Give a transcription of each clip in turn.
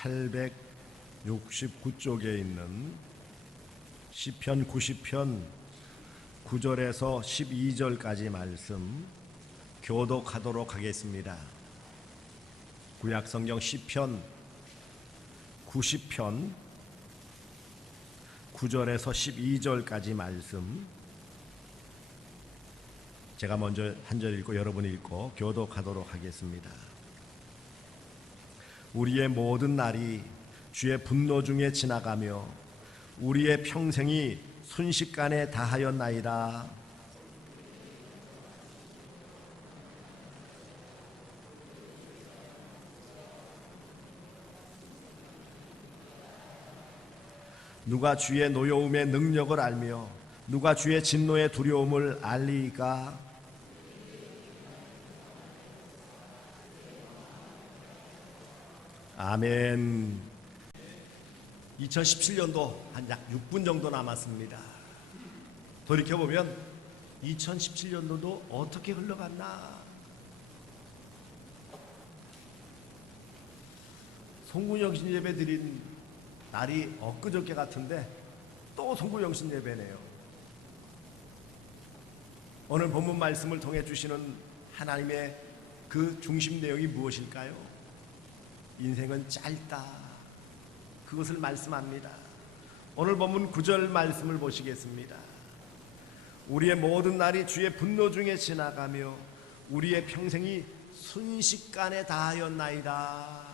869쪽에 있는 시편 90편 9절에서 12절까지 말씀 교독하도록 하겠습니다. 구약성경 시편 90편 9절에서 12절까지 말씀 제가 먼저 한 절 읽고 여러분이 읽고 교독하도록 하겠습니다. 우리의 모든 날이 주의 분노 중에 지나가며 우리의 평생이 순식간에 다하였나이다. 누가 주의 노여움의 능력을 알며 누가 주의 진노의 두려움을 알리까? 아멘. 2017년도 한 약 6분 정도 남았습니다. 돌이켜보면 2017년도도 어떻게 흘러갔나? 송구영신 예배 드린 날이 엊그저께 같은데 또 송구영신 예배네요. 오늘 본문 말씀을 통해 주시는 하나님의 그 중심 내용이 무엇일까요? 인생은 짧다. 그것을 말씀합니다. 오늘 본문 9절 말씀을 보시겠습니다. 우리의 모든 날이 주의 분노 중에 지나가며 우리의 평생이 순식간에 다하였나이다.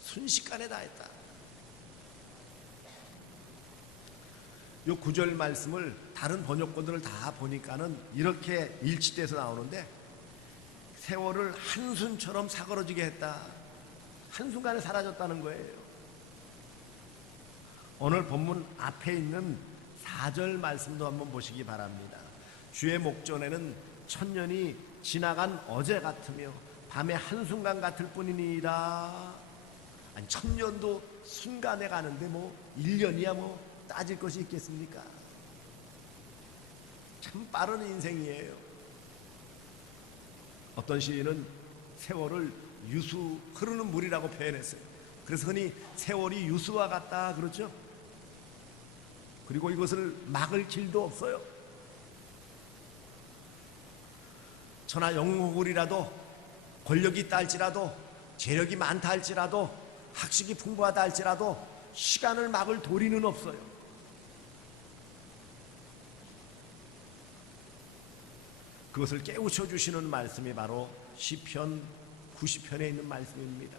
순식간에 다했다. 이 9절 말씀을 다른 번역본들을 다 보니까는 이렇게 일치돼서 나오는데 세월을 한순처럼 사그러지게 했다. 한순간에 사라졌다는 거예요. 오늘 본문 앞에 있는 4절 말씀도 한번 보시기 바랍니다. 주의 목전에는 천년이 지나간 어제 같으며 밤의 한순간 같을 뿐이니라. 아니, 천년도 순간에 가는데 뭐 1년이야 뭐 따질 것이 있겠습니까? 참 빠른 인생이에요. 어떤 시인은 세월을 유수 흐르는 물이라고 표현했어요. 그래서 흔히 세월이 유수와 같다 그렇죠? 그리고 이것을 막을 길도 없어요. 천하 영웅이라도 권력이 있다 할지라도 재력이 많다 할지라도 학식이 풍부하다 할지라도 시간을 막을 도리는 없어요. 그것을 깨우쳐 주시는 말씀이 바로 시편 90편에 있는 말씀입니다.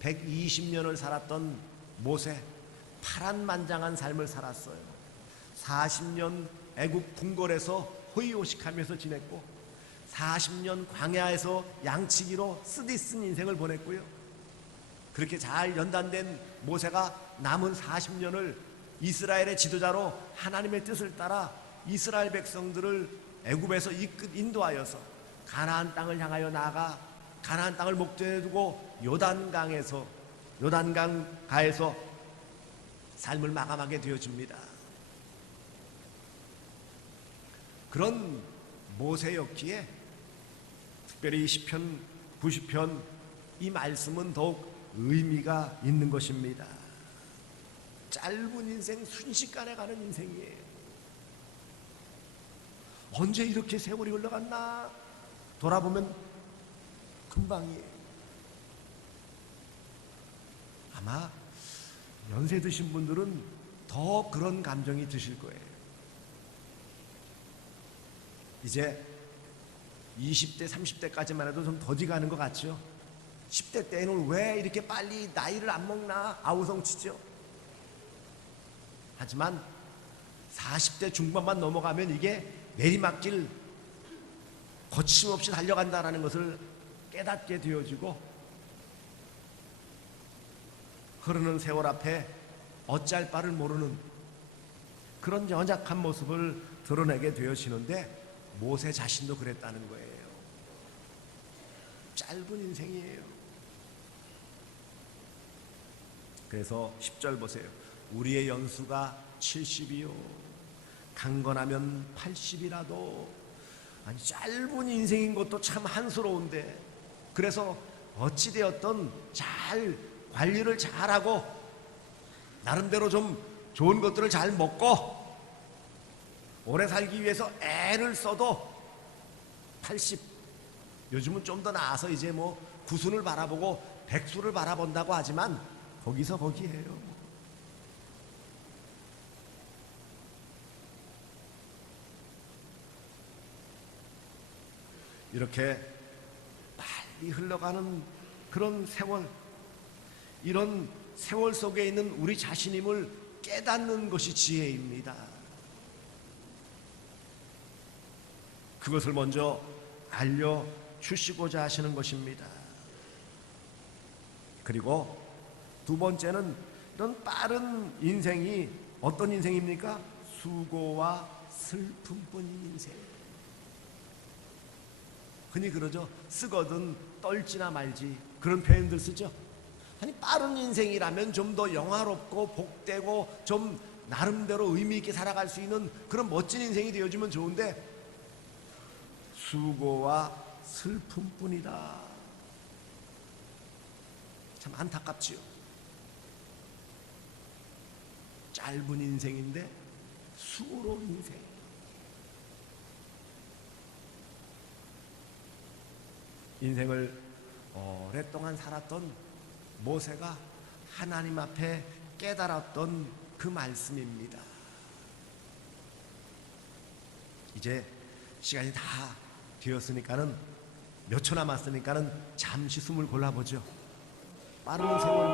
120년을 살았던 모세, 파란만장한 삶을 살았어요. 40년 애국 궁궐에서 호의호식하면서 지냈고 40년 광야에서 양치기로 쓰디쓴 인생을 보냈고요. 그렇게 잘 연단된 모세가 남은 40년을 이스라엘의 지도자로 하나님의 뜻을 따라 이스라엘 백성들을 애굽에서 인도하여서 가나안 땅을 향하여 나아가 가나안 땅을 목전에 두고 요단강가에서 삶을 마감하게 되어집니다. 그런 모세였기에 특별히 시편 90편 이 말씀은 더욱 의미가 있는 것입니다. 짧은 인생, 순식간에 가는 인생이에요. 언제 이렇게 세월이 흘러갔나 돌아보면 금방이에요. 아마 연세 드신 분들은 더 그런 감정이 드실 거예요. 이제 20대, 30대까지만 해도 좀 더디 가는 것 같죠? 10대 때는 왜 이렇게 빨리 나이를 안 먹나 아우성치죠? 하지만 40대 중반만 넘어가면 이게 내리막길 거침없이 달려간다는 것을 깨닫게 되어지고 흐르는 세월 앞에 어찌할 바를 모르는 그런 연약한 모습을 드러내게 되어지는데 모세 자신도 그랬다는 거예요. 짧은 인생이에요. 그래서 10절 보세요. 우리의 연수가 70이요 강건하면 80이라도 아니 짧은 인생인 것도 참 한스러운데 그래서 어찌되었던 잘 관리를 잘하고 나름대로 좀 좋은 것들을 잘 먹고 오래 살기 위해서 애를 써도 80, 요즘은 좀 더 나아서 이제 뭐 구순을 바라보고 백수를 바라본다고 하지만 거기서 거기에요. 이렇게 빨리 흘러가는 그런 세월, 이런 세월 속에 있는 우리 자신임을 깨닫는 것이 지혜입니다. 그것을 먼저 알려주시고자 하시는 것입니다. 그리고 두 번째는 이런 빠른 인생이 어떤 인생입니까? 수고와 슬픔뿐인 인생. 흔히 그러죠. 쓰거든 떨지나 말지, 그런 표현들 쓰죠. 아니, 빠른 인생이라면 좀 더 영화롭고 복되고 좀 나름대로 의미 있게 살아갈 수 있는 그런 멋진 인생이 되어주면 좋은데 수고와 슬픔뿐이다. 참 안타깝지요. 짧은 인생인데 수고로운 인생. 인생을 오랫동안 살았던 모세가 하나님 앞에 깨달았던 그 말씀입니다. 이제 시간이 다 되었으니까는 몇 초 남았으니까는 잠시 숨을 골라보죠. 빠른 세월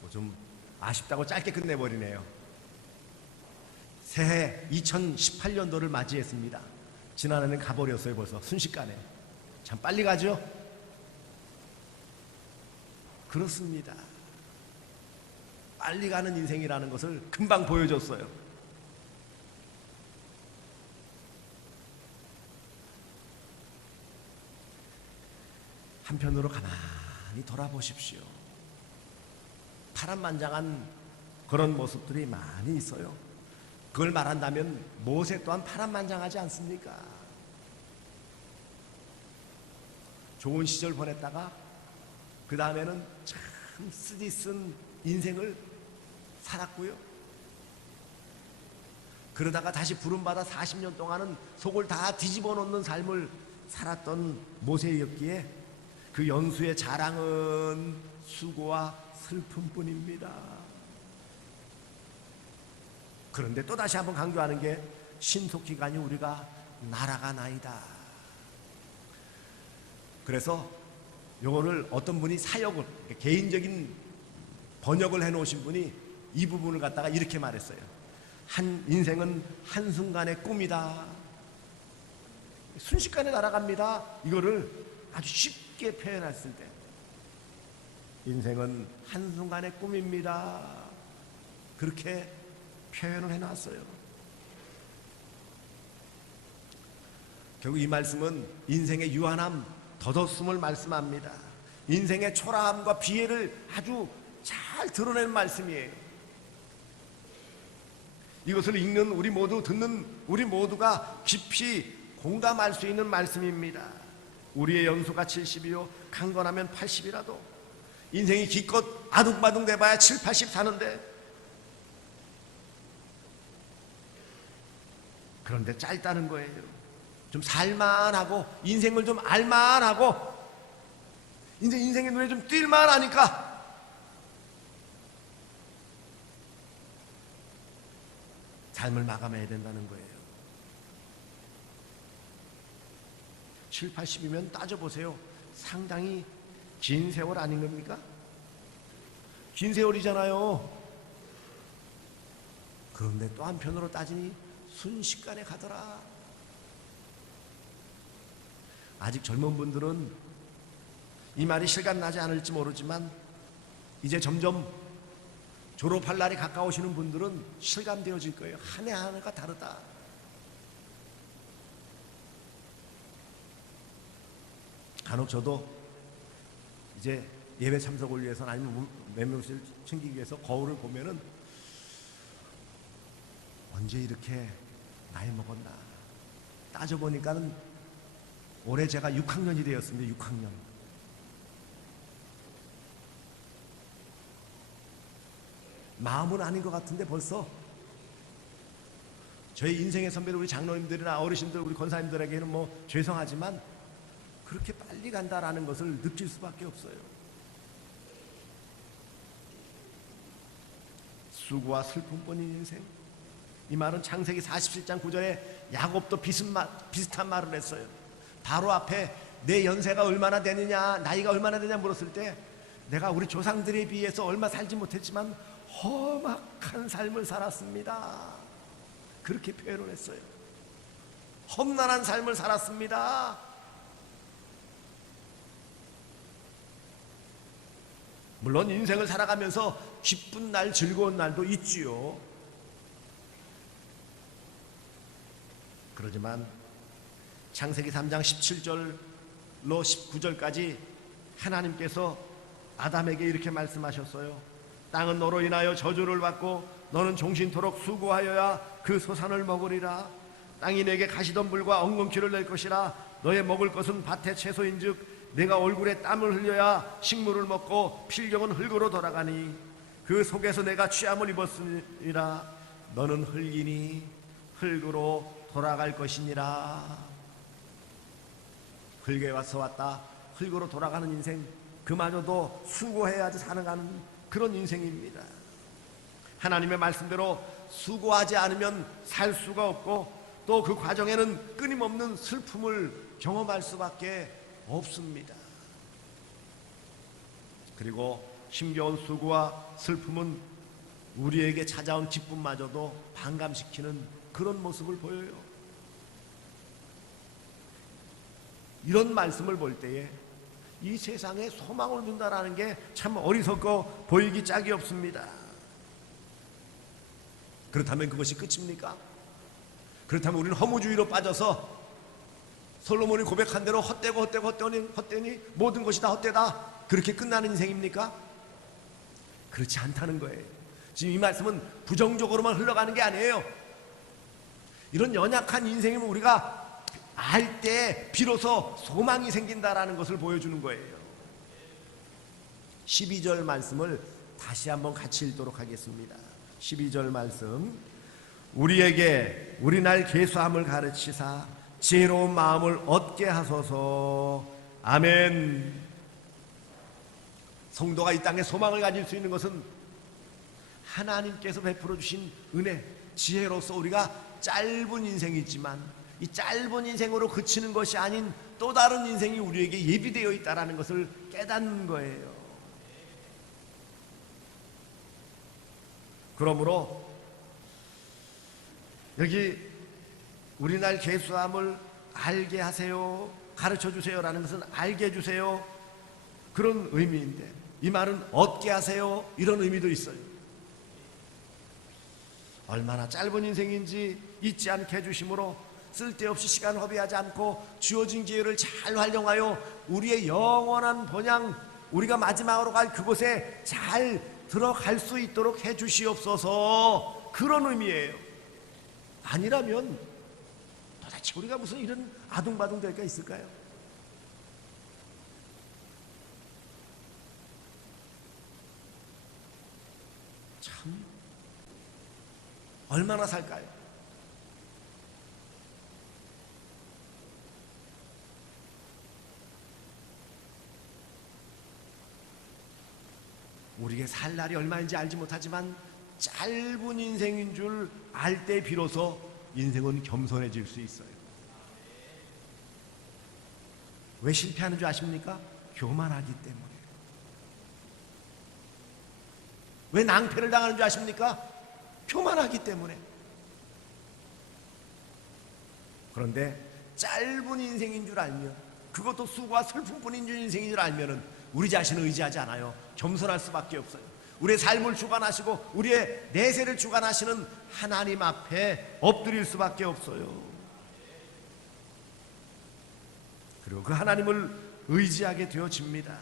뭐 좀 아쉽다고 짧게 끝내버리네요. 새해 2018년도를 맞이했습니다. 지난해는 가버렸어요. 벌써 순식간에. 참 빨리 가죠? 그렇습니다. 빨리 가는 인생이라는 것을 금방 보여줬어요. 한편으로 가만히 돌아보십시오. 파란만장한 그런 모습들이 많이 있어요. 그걸 말한다면 모세 또한 파란만장하지 않습니까? 좋은 시절 보냈다가 그 다음에는 참 쓰디쓴 인생을 살았고요. 그러다가 다시 부름받아 40년 동안은 속을 다 뒤집어 놓는 삶을 살았던 모세였기에 그 연수의 자랑은 수고와 슬픔뿐입니다. 그런데 또 다시 한번 강조하는 게 신속히 가니 우리가 날아가나이다. 그래서 요거를 어떤 분이 사역을 개인적인 번역을 해놓으신 분이 이 부분을 갖다가 이렇게 말했어요. 한 인생은 한순간의 꿈이다. 순식간에 날아갑니다. 이거를 아주 쉽게 표현했을 때 인생은 한순간의 꿈입니다. 그렇게 표현을 해놨어요. 결국 이 말씀은 인생의 유한함, 덧없음을 말씀합니다. 인생의 초라함과 비애를 아주 잘 드러내는 말씀이에요. 이것을 읽는 우리 모두, 듣는 우리 모두가 깊이 공감할 수 있는 말씀입니다. 우리의 연소가 70이요 강건하면 80이라도 인생이 기껏 아둥바둥 돼봐야 7, 80 사는데, 그런데 짧다는 거예요. 좀 살만하고 인생을 좀 알만하고 이제 인생의 눈에 좀 띌만 하니까 삶을 마감해야 된다는 거예요. 7, 80이면 따져보세요. 상당히 긴 세월 아닌 겁니까? 긴 세월이잖아요. 그런데 또 한편으로 따지니 순식간에 가더라. 아직 젊은 분들은 이 말이 실감나지 않을지 모르지만 이제 점점 졸업할 날이 가까우시는 분들은 실감되어질 거예요. 한 해 한 해가 다르다. 간혹 저도 이제 예배 참석을 위해서는 아니면 멤버십을 챙기기 위해서 거울을 보면은 언제 이렇게 나이 먹었나 따져보니까는 올해 제가 6학년이 되었습니다. 6학년. 마음은 아닌 것 같은데 벌써 저희 인생의 선배들 우리 장로님들이나 어르신들 우리 권사님들에게는 뭐 죄송하지만 그렇게 빨리 간다라는 것을 느낄 수밖에 없어요. 수고와 슬픔뿐인 인생. 이 말은 창세기 47장 9절에 야곱도 비슷한 말을 했어요. 바로 앞에 내 연세가 얼마나 되느냐 나이가 얼마나 되냐 물었을 때 내가 우리 조상들에 비해서 얼마 살지 못했지만 험악한 삶을 살았습니다. 그렇게 표현을 했어요. 험난한 삶을 살았습니다. 물론 인생을 살아가면서 기쁜 날 즐거운 날도 있지요. 그러지만 창세기 3장 17절로 19절까지 하나님께서 아담에게 이렇게 말씀하셨어요. 땅은 너로 인하여 저주를 받고 너는 종신토록 수고하여야 그 소산을 먹으리라. 땅이 내게 가시덤불과 엉겅퀴를 낼 것이라. 너의 먹을 것은 밭의 채소인즉 내가 얼굴에 땀을 흘려야 식물을 먹고 필경은 흙으로 돌아가니 그 속에서 내가 취함을 입었으니라. 너는 흙이니 흙으로 돌아갈 것이니라. 흙에 와서 왔다 흙으로 돌아가는 인생, 그마저도 수고해야지 살아가는 그런 인생입니다. 하나님의 말씀대로 수고하지 않으면 살 수가 없고 또 그 과정에는 끊임없는 슬픔을 경험할 수밖에 없습니다. 그리고 힘겨운 수고와 슬픔은 우리에게 찾아온 기쁨마저도 반감시키는 그런 모습을 보여요. 이런 말씀을 볼 때에 이 세상에 소망을 둔다라는 게 참 어리석고 보이기 짝이 없습니다. 그렇다면 그것이 끝입니까? 그렇다면 우리는 허무주의로 빠져서 솔로몬이 고백한 대로 헛되고 헛되니 모든 것이 다 헛되다 그렇게 끝나는 인생입니까? 그렇지 않다는 거예요. 지금 이 말씀은 부정적으로만 흘러가는 게 아니에요. 이런 연약한 인생이면 우리가 알 때 비로소 소망이 생긴다라는 것을 보여주는 거예요. 12절 말씀을 다시 한번 같이 읽도록 하겠습니다. 12절 말씀. 우리에게 우리날 계수함을 가르치사 지혜로운 마음을 얻게 하소서. 아멘. 성도가 이 땅에 소망을 가질 수 있는 것은 하나님께서 베풀어 주신 은혜, 지혜로서 우리가 짧은 인생이지만 이 짧은 인생으로 그치는 것이 아닌 또 다른 인생이 우리에게 예비되어 있다는 것을 깨닫는 거예요. 그러므로 여기 우리날 계수함을 알게 하세요, 가르쳐 주세요라는 것은 알게 해주세요 그런 의미인데 이 말은 얻게 하세요 이런 의미도 있어요. 얼마나 짧은 인생인지 잊지 않게 해주심으로 쓸데없이 시간 허비하지 않고 주어진 기회를 잘 활용하여 우리의 영원한 본향, 우리가 마지막으로 갈 그곳에 잘 들어갈 수 있도록 해주시옵소서 그런 의미예요. 아니라면 도대체 우리가 무슨 이런 아둥바둥 될 게 있을까요? 참 얼마나 살까요? 우리의 살 날이 얼마인지 알지 못하지만 짧은 인생인 줄 알 때 비로소 인생은 겸손해질 수 있어요. 왜 실패하는 줄 아십니까? 교만하기 때문에. 왜 낭패를 당하는 줄 아십니까? 교만하기 때문에. 그런데 짧은 인생인 줄 알면, 그것도 수고와 슬픔뿐인 인생인 줄 알면은 우리 자신을 의지하지 않아요. 겸손할 수밖에 없어요. 우리의 삶을 주관하시고 우리의 내세를 주관하시는 하나님 앞에 엎드릴 수밖에 없어요. 그리고 그 하나님을 의지하게 되어집니다.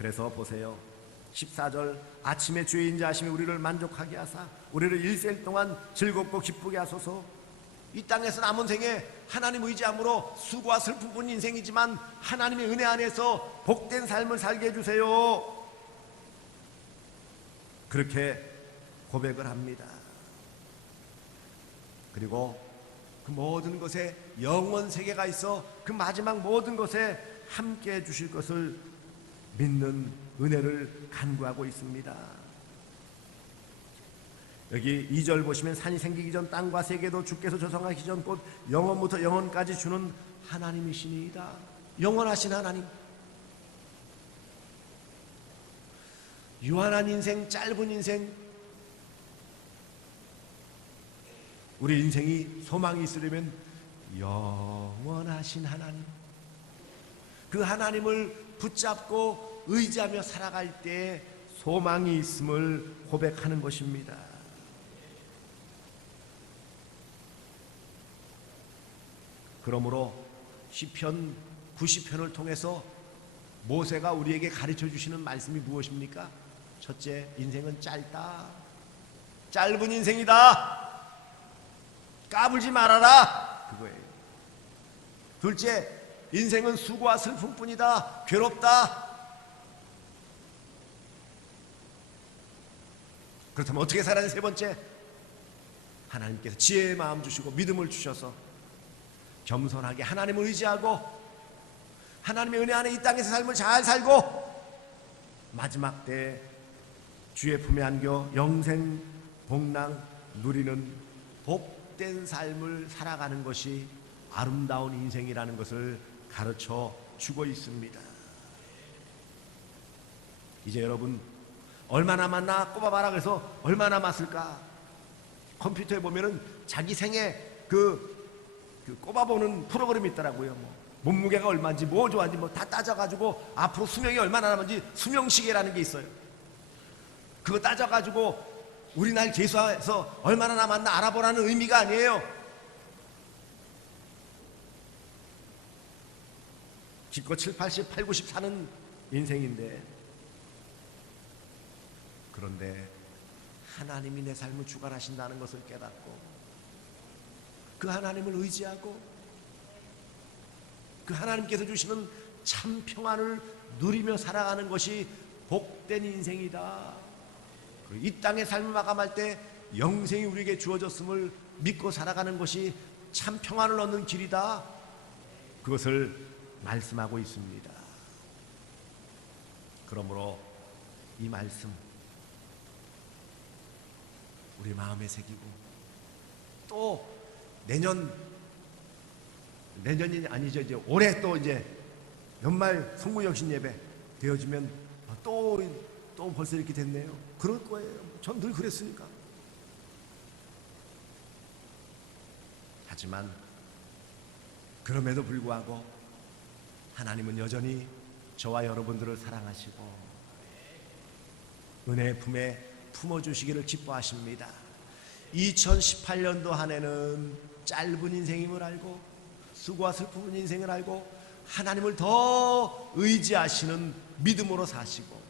그래서 보세요. 14절 아침에 주의 인자하심이 우리를 만족하게 하사 우리를 일생 동안 즐겁고 기쁘게 하소서. 이 땅에서 남은 생에 하나님 의지함으로 수고와 슬픔뿐 인생이지만 하나님의 은혜 안에서 복된 삶을 살게 해주세요. 그렇게 고백을 합니다. 그리고 그 모든 것에 영원 세계가 있어 그 마지막 모든 것에 함께 해주실 것을 믿는 은혜를 간구하고 있습니다. 여기 2절 보시면 산이 생기기 전 땅과 세계도 주께서 조성하기 전 곧 영원부터 영원까지 주는 하나님이시니이다. 영원하신 하나님. 유한한 인생, 짧은 인생, 우리 인생이 소망이 있으려면 영원하신 하나님, 그 하나님을 붙잡고 의지하며 살아갈 때 소망이 있음을 고백하는 것입니다. 그러므로 시편 90편을 통해서 모세가 우리에게 가르쳐 주시는 말씀이 무엇입니까? 첫째, 인생은 짧다. 짧은 인생이다. 까불지 말아라. 그거예요. 둘째, 인생은 수고와 슬픔뿐이다. 괴롭다. 그렇다면 어떻게 살아야 돼? 세 번째, 하나님께서 지혜의 마음 주시고 믿음을 주셔서 겸손하게 하나님을 의지하고 하나님의 은혜 안에 이 땅에서 삶을 잘 살고 마지막 때 주의 품에 안겨 영생 복락 누리는 복된 삶을 살아가는 것이 아름다운 인생이라는 것을 가르쳐 주고 있습니다. 이제 여러분 얼마 남았나 꼽아봐라. 그래서 얼마 남았을까? 컴퓨터에 보면은 자기 생애 그 꼽아보는 프로그램이 있더라고요. 몸무게가 얼마인지 뭐 좋아하는지 뭐 다 따져가지고 앞으로 수명이 얼마나 남았는지 수명시계라는 게 있어요. 그거 따져가지고 우리나라 계수해서 얼마나 남았나 알아보라는 의미가 아니에요. 기껏 7, 80, 8, 90 사는 인생인데, 그런데 하나님이 내 삶을 주관하신다는 것을 깨닫고 그 하나님을 의지하고 그 하나님께서 주시는 참 평안을 누리며 살아가는 것이 복된 인생이다. 이 땅의 삶을 마감할 때 영생이 우리에게 주어졌음을 믿고 살아가는 것이 참 평안을 얻는 길이다. 그것을 말씀하고 있습니다. 그러므로 이 말씀 우리 마음에 새기고 또 내년이 아니죠. 이제 올해 또 이제 연말 성구영신 예배 되어지면 또 벌써 이렇게 됐네요. 그럴 거예요. 전 늘 그랬으니까. 하지만 그럼에도 불구하고 하나님은 여전히 저와 여러분들을 사랑하시고 은혜의 품에 품어주시기를 기뻐하십니다. 2018년도 한 해는 짧은 인생임을 알고 수고와 슬픔은 인생을 알고 하나님을 더 의지하시는 믿음으로 사시고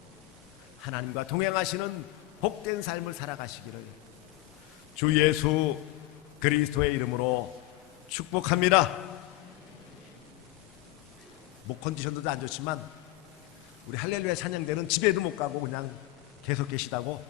하나님과 동행하시는 복된 삶을 살아가시기를 주 예수 그리스도의 이름으로 축복합니다. 목 컨디션도 안 좋지만 우리 할렐루야 찬양대는 집에도 못 가고 그냥 계속 계시다고